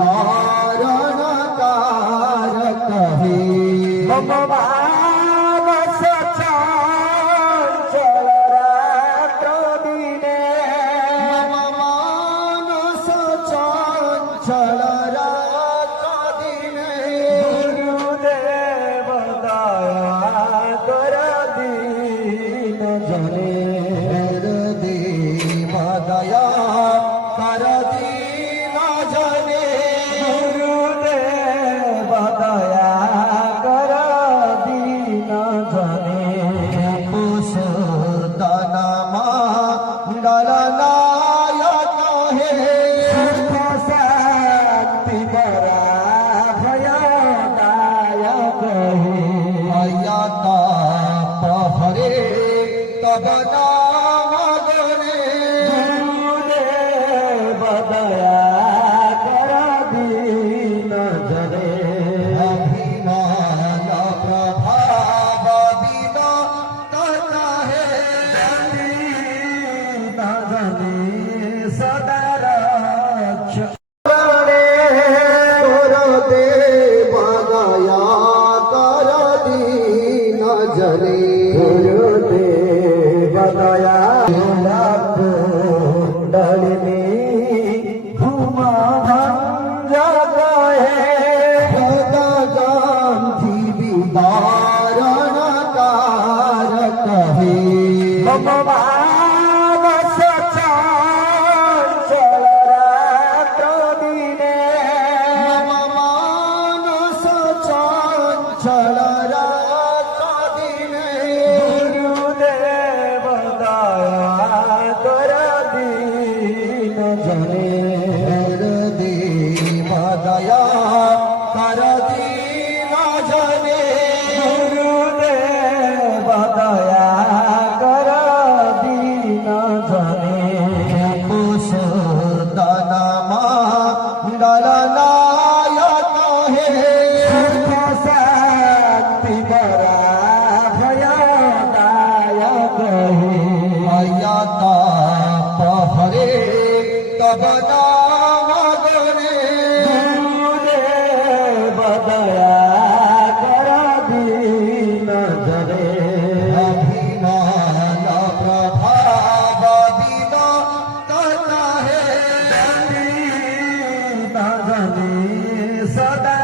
दारण कारक हे मानस चंचल रात्र दिने मानस चंचल रात्र दिने गुरुदेव दया कर दीन जने देव दया कर दीन जने गुरुदेव दया कर दीन जने कुशोदन मंगलनायक हे सुख शांति बरा भयदायक हे अयता पहरे तब नाम गणे गुरुदेव दया कर दीन जने अभिमान प्रभाव बिना तथा हे दीन जने सदा रक्ष कर देव दया कर दीन जने गुरुदेव दया कुंडलिनी घुमा भंज गए गांधी विदारण कारक हे मानस चंचल रात्र दिने मानस चंचल रात्र दिने गुरुदेव दया कर दीन जने देव दया कर दीन जने गुरुदेव दया कर दीन जने कुशोदन मंगलनायक हे सुख शांति बरा भयदायक हे अयता पहरे तब नाम गणे गुरुदेव दया कर दीन जने अभिमान प्रभाव बिना तथा हे दीन जने सदा